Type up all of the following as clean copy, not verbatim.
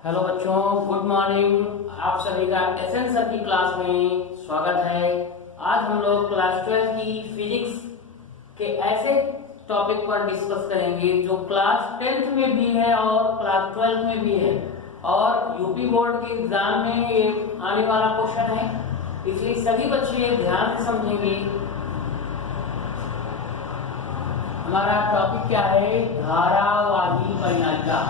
Hello बच्चों, good morning. आप सभी का एसएन सर की क्लास में स्वागत है। आज हम लोग क्लास 12 की फिजिक्स के ऐसे टॉपिक पर डिस्कस करेंगे जो क्लास 10th में भी है और क्लास 12th में भी है और यूपी बोर्ड के एग्जाम में ये आने वाला क्वेश्चन है, इसलिए सभी बच्चे ध्यान से समझेंगे। हमारा टॉपिक क्या है? धारावाही परिनालिका।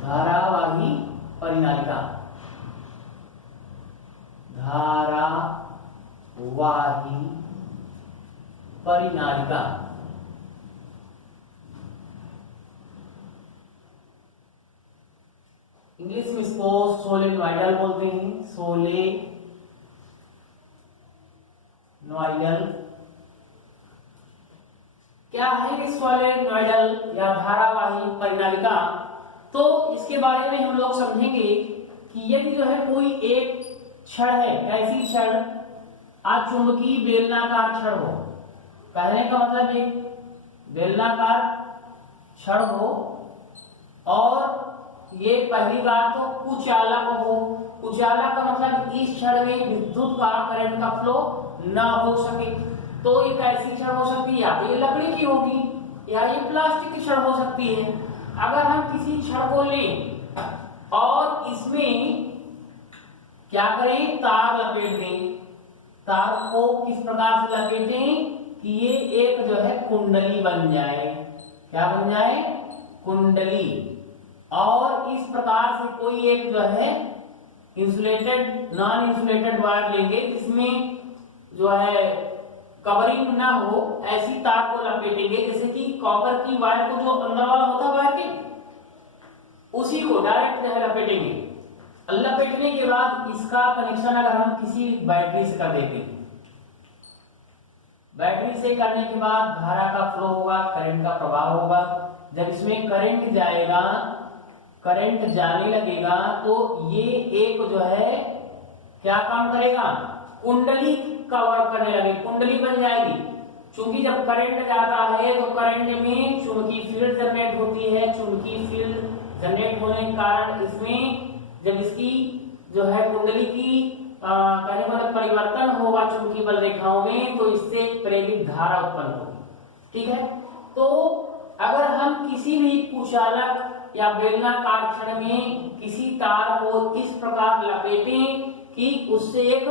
धारावाही परिनालिका। धारावाही परिनालिका। इंग्लिश में इसको सोलेनॉइडल बोलते हैं। सोलेनॉइडल। क्या है सोलेनॉइडल या धारावाही परिनालिका? तो इसके बारे में हम लोग समझेंगे कि यदि जो है कोई एक छड़ है, ऐसी छड़ अचुंबकीय बेलनाकार छड़ हो। कहने का मतलब ये बेलनाकार छड़ हो और ये पहली बात तो कुचालक हो। कुचालक का मतलब इस छड़ में विद्युत का करंट का फ्लो ना हो सके। तो एक ऐसी छड़ हो सकती है, या तो ये लकड़ी की होगी या ये प्लास्टिक की छड़ हो सकती है। अगर हम किसी छड़ को लें और इसमें क्या करें, तार लपेट दें। तार को किस प्रकार से लपेटें कि ये एक जो है कुंडली बन जाए। क्या बन जाए? कुंडली। और इस प्रकार से कोई एक जो है इंसुलेटेड नॉन इंसुलेटेड वायर लेंगे जिसमें जो है कवरिंग ना हो, ऐसी तार को लपेटेंगे जैसे कि कॉपर की वायर को जो अंदर वाला होता है वायर के, उसी को डायरेक्ट जो है लपेटेंगे। लपेटने के बाद इसका कनेक्शन अगर हम किसी बैटरी से कर देते हैं, बैटरी से करने के बाद धारा का फ्लो होगा, करंट का प्रवाह होगा। जब इसमें करंट जाएगा, करंट जाने लगेगा तो ये एक जो है क्या काम करेगा? कुंडली का वर्क करने लगे, कुंडली बन जाएगी। चूंकि जब करंट जाता है तो करंट में चुंबकीय फील्ड जनरेट होती है। चुंबकीय फील्ड जनरेट होने के कारण इसमें जब इसकी जो है कुंडली की कहने मतलब परिवर्तन होगा चुंबकीय बल रेखाओं में, तो इससे प्रेरित धारा उत्पन्न होगी। ठीक है। तो अगर हम किसी भी कुचालक या बेलनाकार छड़ में किसी तार को इस प्रकार लपेटें कि उससे एक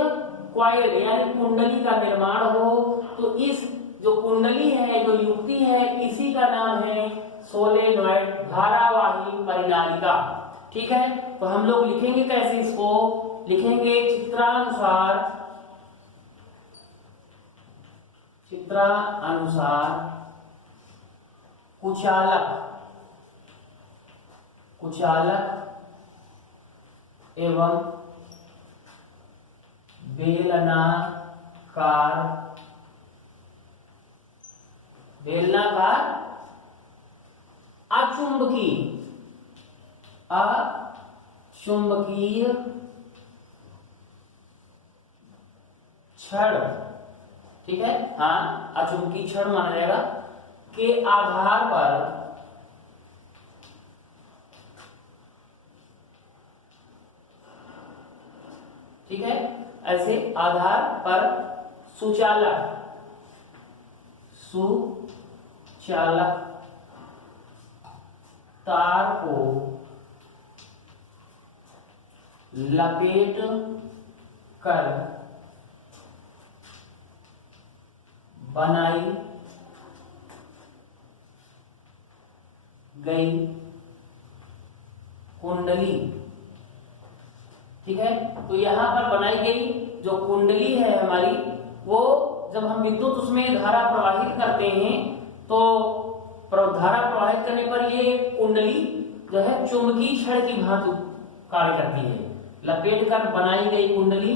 कॉइल यानी कुंडली का निर्माण हो, तो इस जो कुंडली है, जो युक्ति है, इसी का नाम है सोलेनॉइड, धारावाही परिनालिका। ठीक है। तो हम लोग लिखेंगे कैसे? इसको लिखेंगे चित्रानुसार। चित्रानुसार कुचालक एवं बेलनाकार अचुंबकीय छड़। ठीक है। हाँ, अचुंबकीय छड़ माना जाएगा के आधार पर ठीक है, ऐसे आधार पर सुचालक तार को लपेट कर बनाई गई कुंडली। ठीक है। तो यहां पर बनाई गई जो कुंडली है हमारी, वो जब हम विद्युत उसमें धारा प्रवाहित करते हैं तो धारा प्रवाहित करने पर ये कुंडली जो है चुंबकीय छड़ की भांति कार्य करती है। लपेट कर बनाई गई कुंडली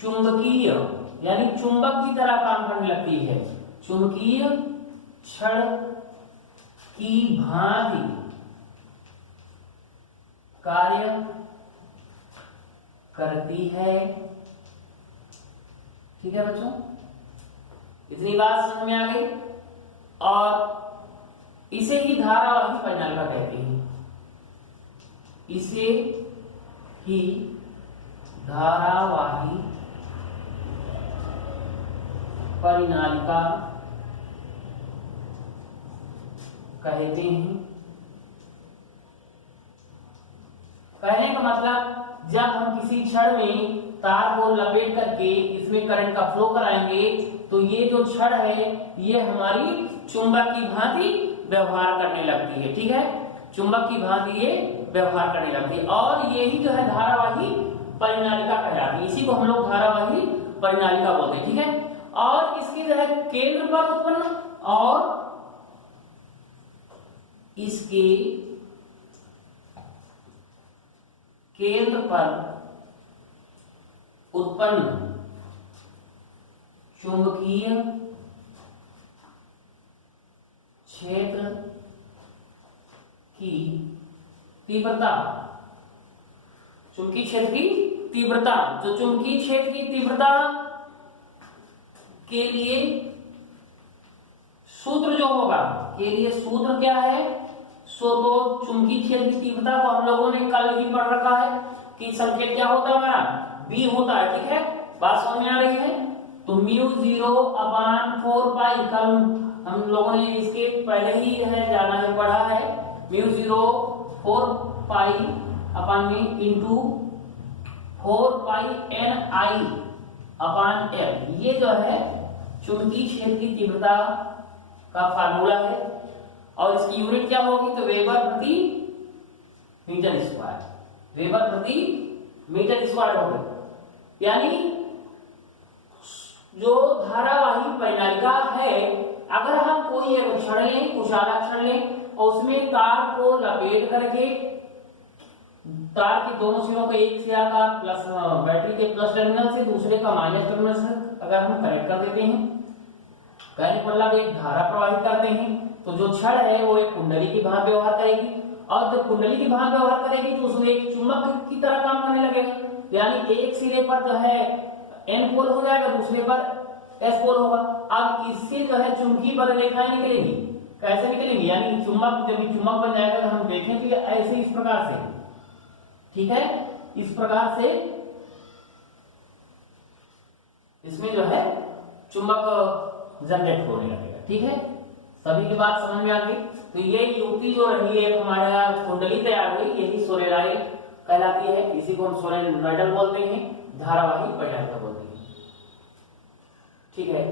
चुंबकीय यानी चुंबक की तरह काम करने लगती है। चुंबकीय छड़ की भांति कार्य करती है। ठीक है बच्चों, इतनी बात समझ में आ गई। और इसे ही धारावाही परिनालिका कहते हैं। इसे ही धारावाही परिनालिका कहते हैं। कहने का मतलब जब हम किसी छड़ में तार को लपेट करके इसमें करंट का फ्लो कराएंगे तो ये जो छड़ है ये हमारी चुंबक की भांति व्यवहार करने लगती है। ठीक है, चुंबक की भांति ये व्यवहार करने लगती है और यही जो है धारावाही परिनालिका कहलाती है। इसी को हम लोग धारावाही परिनालिका बोलते हैं। ठीक है, और इसके जो है केंद्र पर उत्पन्न और इसके केंद्र पर उत्पन्न चुंबकीय क्षेत्र की तीव्रता, चुंबकीय क्षेत्र की तीव्रता, जो चुंबकीय क्षेत्र की तीव्रता के लिए सूत्र जो होगा, के लिए सूत्र क्या है, सो तो चुंबकीय क्षेत्र की तीव्रता को हम लोगों ने कल ही पढ़ रखा है कि संकेत क्या होता है हमारा, बी होता है। ठीक है, बात समझ में आ रही है। तो म्यू 0/4 कल हम लोगों ने इसके पहले ही है जाना है, पढ़ा है। म्यू 0/4 इंटू 4πNI/L, ये जो है चुंबकीय क्षेत्र की तीव्रता का फार्मूला है और इसकी यूनिट क्या होगी, तो वेबर प्रति मीटर स्क्वायर, वेबर प्रति मीटर स्क्वायर होगी। यानी जो धारावाही परिनालिका है, अगर हम कोई एक क्षण लें, कुशाला क्षण लें और उसमें तार को लपेट करके तार के दोनों सिरों का एक सिरा का प्लस बैटरी के प्लस टर्मिनल से दूसरे का माइनस टर्मिनल से अगर हम कनेक्ट कर देते हैं, कहने का मतलब एक धारा प्रवाहित करते हैं, तो जो छड़ है वो एक कुंडली की भांति व्यवहार करेगी और जब कुंडली की भांति व्यवहार करेगी तो उसमें एक चुंबक की तरह काम करने लगेगा। यानी एक सिरे पर जो है N पोल हो जाएगा, दूसरे पर S पोल होगा। अब इससे जो है चुंबकीय बल रेखाएं निकलेंगी। कैसे निकलेंगी, यानी चुंबक जब चुंबक बन जाएगा तो हम देखें तो ऐसे इस प्रकार से, ठीक है, इस प्रकार से इसमें जो है चुंबक जनरेट होने लगेगा। ठीक है, सभी की बात समझ में आ गई। तो ये युक्ति जो रही है हमारा कुंडली तैयार हुई, यही सोलेनॉइड कहलाती है। इसी को हम सोलेनॉइडल बोलते हैं, धारावाही परिनालिका बोलते हैं। ठीक है,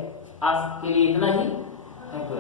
आज के लिए इतना ही। Thank you.